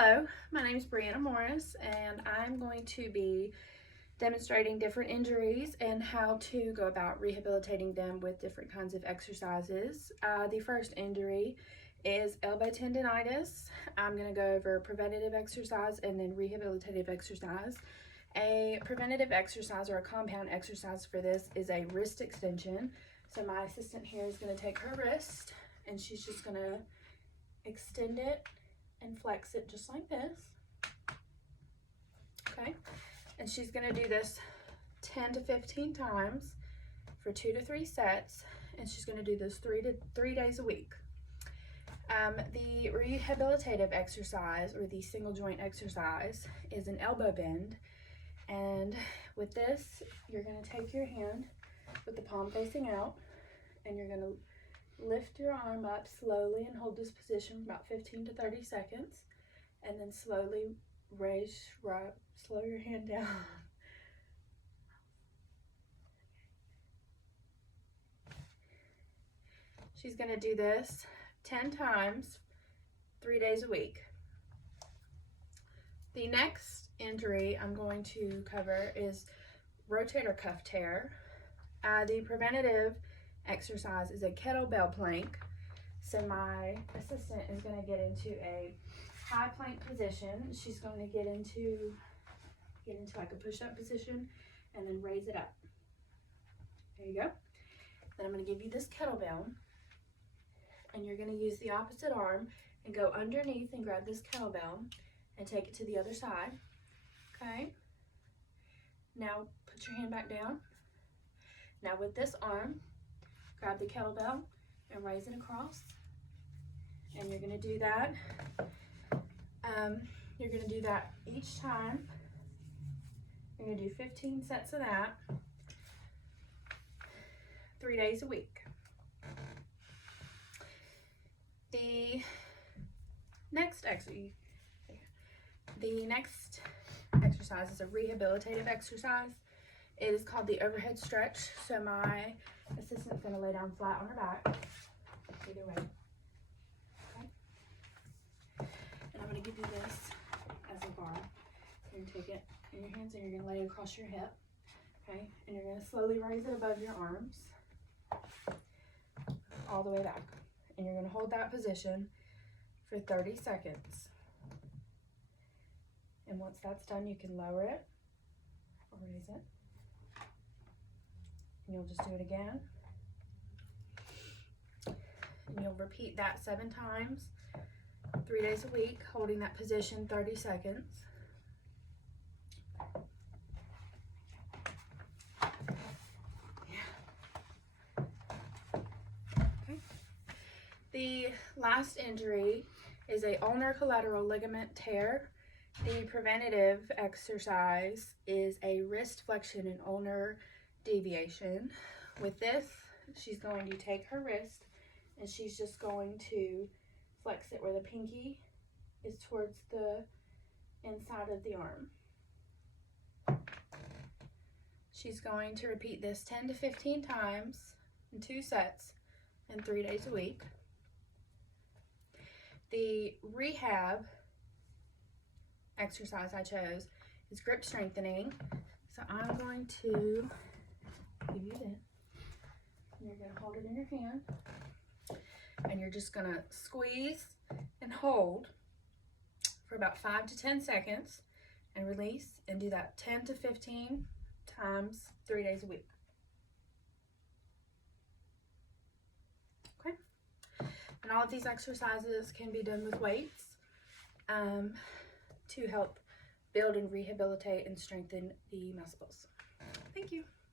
Hello, my name is Brianna Morris, and I'm going to be demonstrating different injuries and how to go about rehabilitating them with different kinds of exercises. The first injury is elbow tendonitis. I'm going to go over preventative exercise and then rehabilitative exercise. A preventative exercise or a compound exercise for this is a wrist extension. So my assistant here is going to take her wrist and she's just going to extend it and flex it just like this. Okay, and she's going to do this 10 to 15 times for 2 to 3 sets, and she's going to do this 3 days a week. The rehabilitative exercise, or the single joint exercise, is an elbow bend, and with this you're going to take your hand with the palm facing out and you're going to lift your arm up slowly and hold this position for about 15 to 30 seconds, and then slowly slow your hand down. She's going to do this 10 times, 3 days a week. The next injury I'm going to cover is rotator cuff tear. The preventative exercise is a kettlebell plank. So my assistant is going to get into a high plank position. She's going to get into like a push-up position and then raise it up. There you go. Then I'm going to give you this kettlebell, and you're going to use the opposite arm and go underneath and grab this kettlebell and take it to the other side. Okay. Now put your hand back down. Now with this arm, grab the kettlebell and raise it across. And you're going to do that. You're going to do that each time. You're going to do 15 sets of that, 3 days a week. The next exercise is a rehabilitative exercise. It is called the overhead stretch. So my assistant's going to lay down flat on her back, either way. Okay. And I'm going to give you this as a bar. You're going to take it in your hands and you're going to lay it across your hip. Okay. And you're going to slowly raise it above your arms, all the way back. And you're going to hold that position for 30 seconds. And once that's done, you can lower it or raise it. And you'll just do it again. And you'll repeat that 7 times, 3 days a week, holding that position 30 seconds. Okay. The last injury is a ulnar collateral ligament tear. The preventative exercise is a wrist flexion and ulnar deviation. With this, she's going to take her wrist and she's just going to flex it where the pinky is towards the inside of the arm. She's going to repeat this 10 to 15 times in 2 sets and 3 days a week. The rehab exercise I chose is grip strengthening. So I'm going to give you this. You're going to hold it in your hand, and you're just going to squeeze and hold for about 5 to 10 seconds and release, and do that 10 to 15 times 3 days a week. Okay. And all of these exercises can be done with weights to help build and rehabilitate and strengthen the muscles. Thank you.